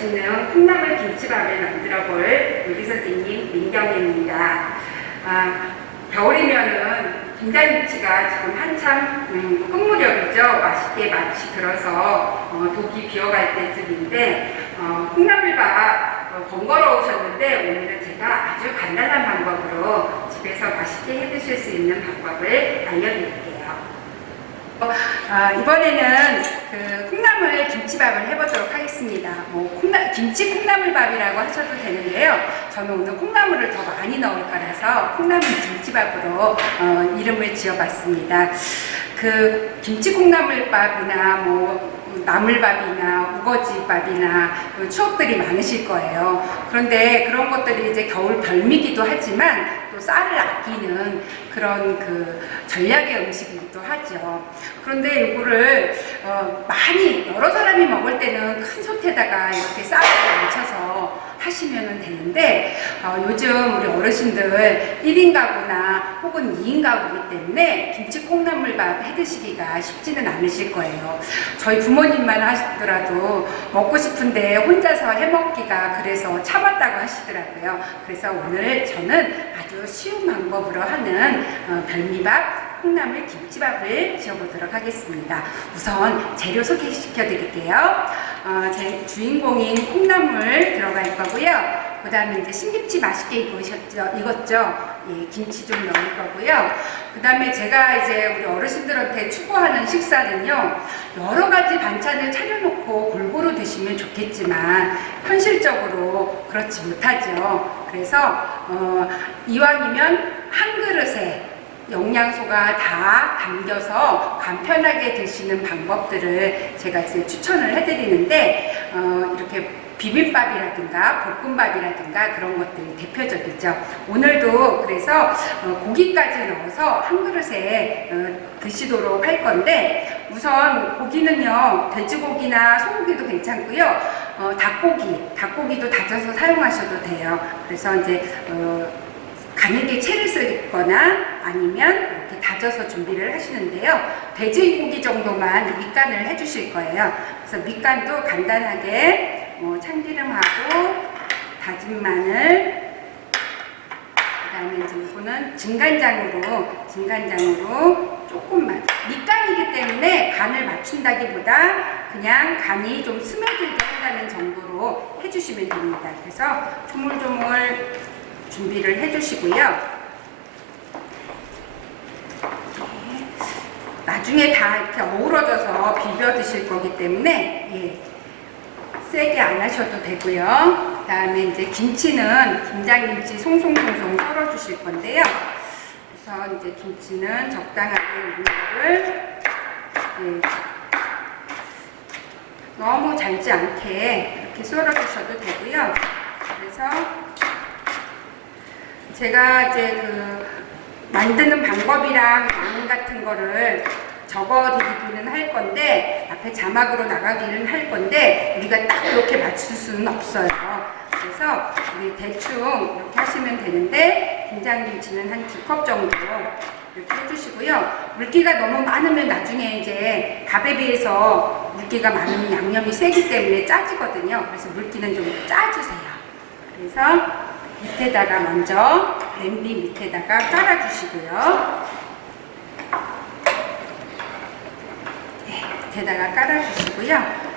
맛있는 콩나물 김치밥을 만들어 볼 요리 선생님 민경입니다. 아, 겨울이면은 김장김치가 지금 한참 음, 끝무렵이죠. 맛있게 맛이 들어서 어, 독이 비어갈 때쯤인데 어, 콩나물밥 어, 번거로우셨는데 오늘은 제가 아주 간단한 방법으로 집에서 맛있게 해 드실 수 있는 방법을 알려드릴게요. 아, 이번에는 그 콩나물 김치밥을 해보도록 하겠습니다. 뭐 콩나, 김치 콩나물밥이라고 하셔도 되는데요. 저는 오늘 콩나물을 더 많이 넣을 거라서 콩나물 김치밥으로 어, 이름을 지어봤습니다. 그 김치 콩나물밥이나 뭐 나물밥이나 우거지밥이나 그 추억들이 많으실 거예요. 그런데 그런 것들이 이제 겨울 별미기도 하지만 또 쌀을 아끼는 그런 그 전략의 음식이기도 하죠. 그런데 이거를 어, 많이 여러 사람이 먹을 때는 큰 솥에다가 이렇게 쌀을 얹혀서 하시면 되는데 어, 요즘 우리 어르신들 1인 가구나 혹은 2인 가구이기 때문에 김치 콩나물밥 해 드시기가 쉽지는 않으실 거예요. 저희 부모님만 하시더라도 먹고 싶은데 혼자서 해 먹기가 그래서 참았다고 하시더라고요. 그래서 오늘 저는 아주 쉬운 방법으로 하는 어, 별미밥 콩나물 김치밥을 지어보도록 하겠습니다. 우선 재료 소개시켜 드릴게요. 어, 제 주인공인 콩나물 들어갈 거고요. 그 다음에 이제 신김치 맛있게 익으셨죠? 익었죠? 예, 김치 좀 넣을 거고요. 그 다음에 제가 이제 우리 어르신들한테 추구하는 식사는요, 여러 가지 반찬을 차려놓고 골고루 드시면 좋겠지만, 현실적으로 그렇지 못하죠. 그래서, 어, 이왕이면 한 그릇에 영양소가 다 담겨서 간편하게 드시는 방법들을 제가 이제 추천을 해드리는데 어, 이렇게 비빔밥이라든가 볶음밥이라든가 그런 것들이 대표적이죠. 오늘도 그래서 어, 고기까지 넣어서 한 그릇에 어, 드시도록 할 건데 우선 고기는요 돼지고기나 소고기도 괜찮고요. 어, 닭고기, 닭고기도 다져서 사용하셔도 돼요. 그래서 이제 어, 가늘게 채를 쓰거나 아니면 이렇게 다져서 준비를 하시는데요. 돼지고기 정도만 밑간을 해주실 거예요. 그래서 밑간도 간단하게 뭐 참기름하고 다진 마늘, 그 다음에 이제 이거는 진간장으로 진간장으로 조금만 밑간이기 때문에 간을 맞춘다기보다 그냥 간이 좀 스며들게 한다는 정도로 해주시면 됩니다. 그래서 조물조물 준비를 해주시고요. 네. 나중에 다 이렇게 어우러져서 비벼 드실 거기 때문에 예, 세게 안 하셔도 되고요. 그 다음에 이제 김치는 김장김치 송송송송 썰어 주실 건데요. 그래서 이제 김치는 적당하게 물을 예, 너무 잘지 않게 이렇게 썰어 주셔도 되고요. 그래서 제가 이제 그 만드는 방법이랑 양 같은 거를 적어 드리기는 할 건데 앞에 자막으로 나가기는 할 건데 우리가 딱 이렇게 맞출 수는 없어요. 그래서 우리 대충 이렇게 하시면 되는데 김장김치는 한 두 컵 정도 이렇게 해주시고요. 물기가 너무 많으면 나중에 이제 밥에 비해서 물기가 많으면 양념이 세기 때문에 짜지거든요. 그래서 물기는 좀 짜주세요. 그래서 밑에다가 먼저 냄비 밑에다가 깔아주시고요. 네, 밑에다가 깔아주시고요.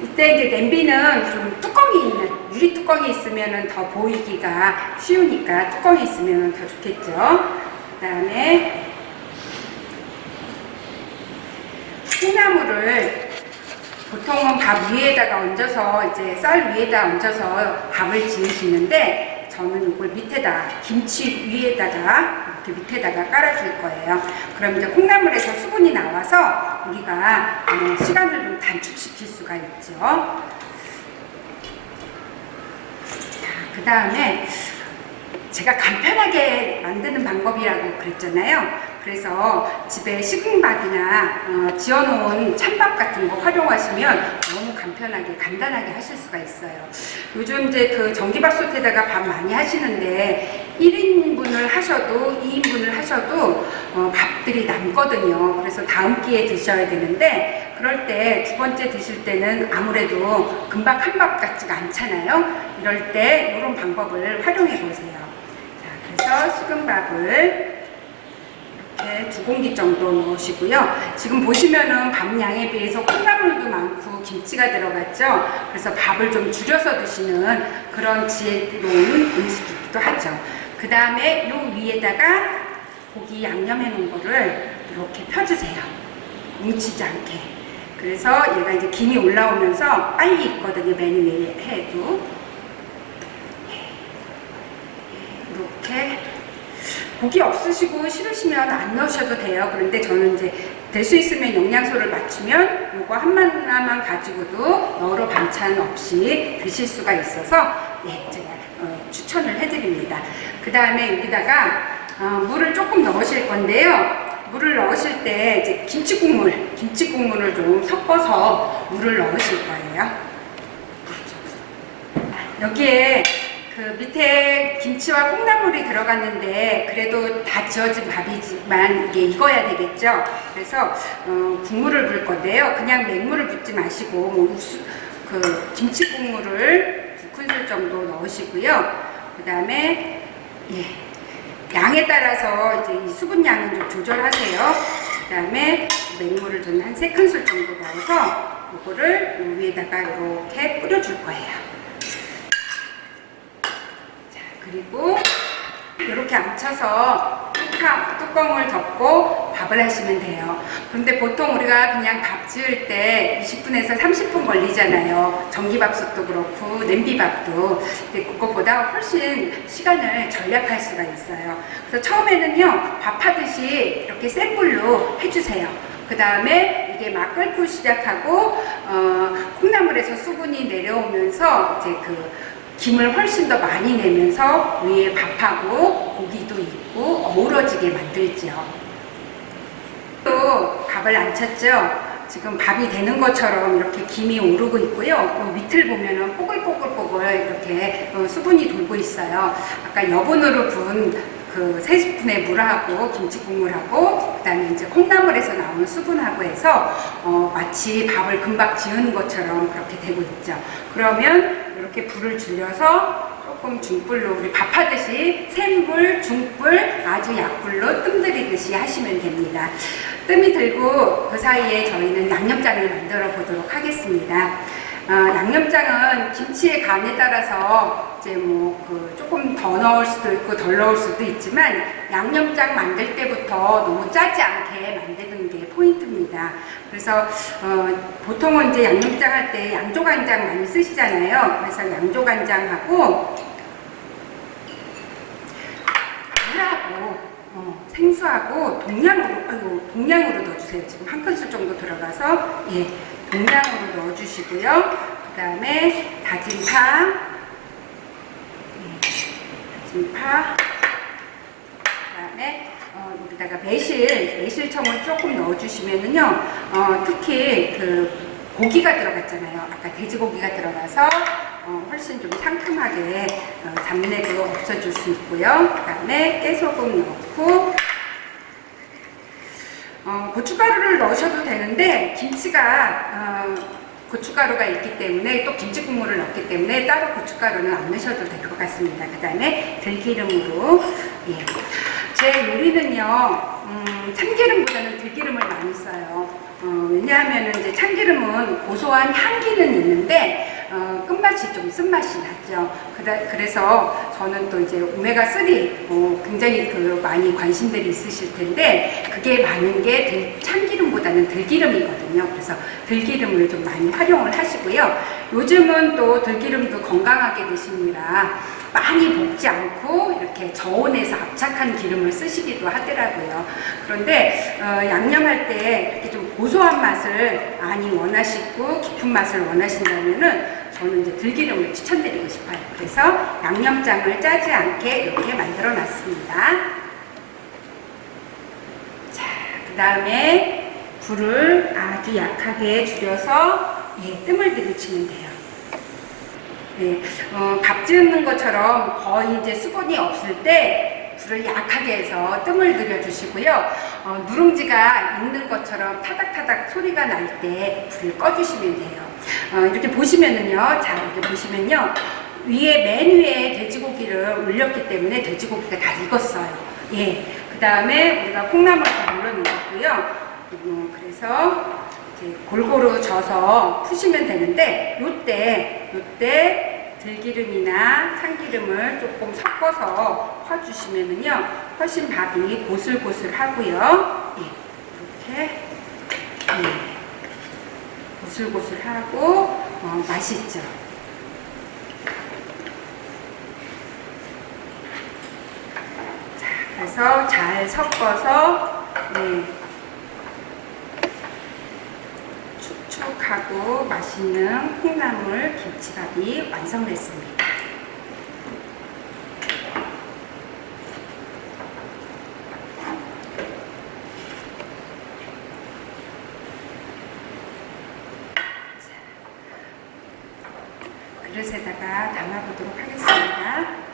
이때 이제 냄비는 좀 뚜껑이 있는 유리 뚜껑이 있으면 더 보이기가 쉬우니까 뚜껑이 있으면 더 좋겠죠. 그 다음에 콩나물을 보통은 밥 위에다가 얹어서 이제 쌀 위에다 얹어서 밥을 지으시는데 저는 이걸 밑에다 김치 위에다가 이렇게 밑에다가 깔아줄 거예요. 그럼 이제 콩나물에서 수분이 나와서 우리가 어, 시간을 좀 단축시킬 수가 있죠. 그 다음에 제가 간편하게 만드는 방법이라고 그랬잖아요. 그래서 집에 식은밥이나 어, 지어놓은 찬밥 같은 거 활용하시면 너무 간편하게 간단하게 하실 수가 있어요. 요즘 이제 그 전기밥솥에다가 밥 많이 하시는데 1인분을 하셔도 2인분을 하셔도 어, 밥들이 남거든요. 그래서 다음 끼에 드셔야 되는데 그럴 때 두 번째 드실 때는 아무래도 금방 한 밥 같지가 않잖아요. 이럴 때 이런 방법을 활용해 보세요. 자, 그래서 식은 밥을 이렇게 두 공기 정도 넣으시고요. 지금 보시면은 밥 양에 비해서 콩나물도 많고 김치가 들어갔죠. 그래서 밥을 좀 줄여서 드시는 그런 지혜로운 음식이기도 하죠. 그 다음에 요 위에다가 고기 양념해 놓은 거를 이렇게 펴주세요. 뭉치지 않게. 그래서 얘가 이제 김이 올라오면서 빨리 익거든요. 맨 위에 해도. 이렇게 고기 없으시고 싫으시면 안 넣으셔도 돼요. 그런데 저는 이제 될 수 있으면 영양소를 맞추면 요거 하나만 가지고도 여러 반찬 없이 드실 수가 있어서 예, 제가 어, 추천을 해드립니다. 그 다음에 여기다가 어, 물을 조금 넣으실 건데요. 물을 넣으실 때 이제 김치 국물, 김치 국물을 좀 섞어서 물을 넣으실 거예요. 여기에 그 밑에 김치와 콩나물이 들어갔는데 그래도 다 지어진 밥이지만 이게 익어야 되겠죠. 그래서 어, 국물을 부을 건데요. 그냥 맹물을 붓지 마시고 뭐 우수, 그 김치 국물을 두 큰술 정도 넣으시고요. 그 다음에 예, 양에 따라서 이제 이 수분 양은 좀 조절하세요. 그 다음에 맹물을 저는 한 세 큰술 정도 넣어서 이거를 요 위에다가 이렇게 뿌려줄 거예요. 자, 그리고 이렇게 앉혀서 뚜껑, 뚜껑을 덮고 밥을 하시면 돼요. 그런데 보통 우리가 그냥 밥 지을 때 20분에서 30분 걸리잖아요. 전기밥솥도 그렇고 냄비밥도. 근데 그것보다 훨씬 시간을 절약할 수가 있어요. 그래서 처음에는요, 밥 하듯이 이렇게 센 불로 해주세요. 그 다음에 이게 막 끓고 시작하고, 어, 콩나물에서 수분이 내려오면서 이제 그 김을 훨씬 더 많이 내면서 위에 밥하고 고기도 있고 어우러지게 만들죠. 또 밥을 안 찼죠. 지금 밥이 되는 것처럼 이렇게 김이 오르고 있고요. 요 밑을 보면은 뽀글뽀글뽀글 이렇게 어, 수분이 돌고 있어요. 아까 여분으로 부은 그세 스푼의 물하고 김치 국물하고 그다음에 이제 콩나물에서 나오는 수분하고 해서 어, 마치 밥을 금방 지은 것처럼 그렇게 되고 있죠. 그러면 이렇게 불을 줄여서 조금 중불로 우리 밥하듯이 센불, 중불, 아주 약불로 뜸 들이듯이 하시면 됩니다. 뜸이 들고 그 사이에 저희는 양념장을 만들어 보도록 하겠습니다. 어, 양념장은 김치의 간에 따라서 이제 뭐 그 조금 더 넣을 수도 있고 덜 넣을 수도 있지만 양념장 만들 때부터 너무 짜지 않게 만드는 게 포인트입니다. 그래서 어, 보통은 이제 양념장 할 때 양조간장 많이 쓰시잖아요. 그래서 양조간장하고 물하고 어, 생수하고 동량으로 아이고 동량으로 넣어주세요. 지금 한 큰술 정도 들어가서 예 동량으로 넣어주시고요. 그 다음에 다진 파, 예, 다진 파, 그 다음에 어, 여기다가 매실 매실청을 조금 넣어주시면은요. 어, 특히 그 고기가 들어갔잖아요. 아까 돼지고기가 들어가서 어, 훨씬 좀 상큼하게 어, 잡내도 없어질 수 있고요. 그 다음에 깨소금 넣고 어, 고춧가루를 넣으셔도 되는데 김치가 어, 고춧가루가 있기 때문에 또 김치 국물을 넣기 때문에 따로 고춧가루는 안 넣으셔도 될 것 같습니다. 그 다음에 들기름으로 예. 제 요리는요 음, 참기름보다는 들기름을 많이 써요. 어, 왜냐하면 이제 참기름은 고소한 향기는 있는데 어, 끝맛이 좀 쓴맛이 나죠. 그다, 그래서 저는 또 이제 오메가3 어, 굉장히 그 많이 관심들이 있으실 텐데 그게 많은 게 들, 참기름보다는 들기름이거든요. 그래서 들기름을 좀 많이 활용을 하시고요. 요즘은 또 들기름도 건강하게 드시느라 많이 볶지 않고 이렇게 저온에서 압착한 기름을 쓰시기도 하더라고요. 그런데 어, 양념할 때 이렇게 좀 고소한 맛을 많이 원하시고 깊은 맛을 원하신다면은 저는 이제 들기름을 추천드리고 싶어요. 그래서 양념장을 짜지 않게 이렇게 만들어 놨습니다. 자, 그 다음에 불을 아주 약하게 줄여서 예, 뜸을 들이치면 돼요. 네, 어, 밥 지는 것처럼 거의 이제 수분이 없을 때 불을 약하게 해서 뜸을 들여주시고요. 어, 누룽지가 익는 것처럼 타닥타닥 소리가 날 때 불을 꺼주시면 돼요. 어, 이렇게 보시면은요, 자 이렇게 보시면요, 위에 맨 위에 돼지고기를 올렸기 때문에 돼지고기가 다 익었어요. 예, 그 다음에 우리가 콩나물을 물러넣었고요. 음, 그래서 이제 골고루 져서 푸시면 되는데 요때 요때 들기름이나 참기름을 조금 섞어서 퍼주시면은요 훨씬 밥이 고슬고슬하고요. 예, 이렇게. 예, 고슬고슬하고 어, 맛있죠. 자, 그래서 잘 섞어서 네. 축축하고 맛있는 콩나물 김치밥이 완성됐습니다. 자, 그릇에다가 담아보도록 하겠습니다.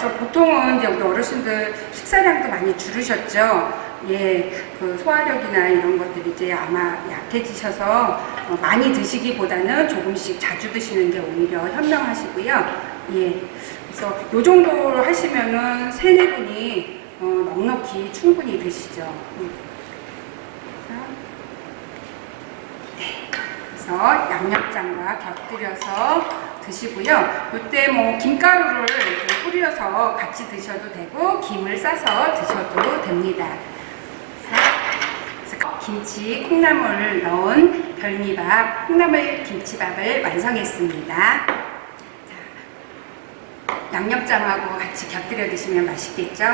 그래서 보통은 이제 우리 어르신들 식사량도 많이 줄으셨죠. 예, 그 소화력이나 이런 것들이 이제 아마 약해지셔서 어, 많이 드시기보다는 조금씩 자주 드시는 게 오히려 현명하시고요. 예, 그래서 요 정도 하시면은 세네 분이 어, 넉넉히 충분히 드시죠. 음. 그래서 그래서 양념장과 곁들여서 드시고요. 이때 뭐 김가루를 뿌려서 같이 드셔도 되고 김을 싸서 드셔도 됩니다. 김치 콩나물 넣은 별미밥 콩나물 김치밥을 완성했습니다. 자, 양념장하고 같이 곁들여 드시면 맛있겠죠?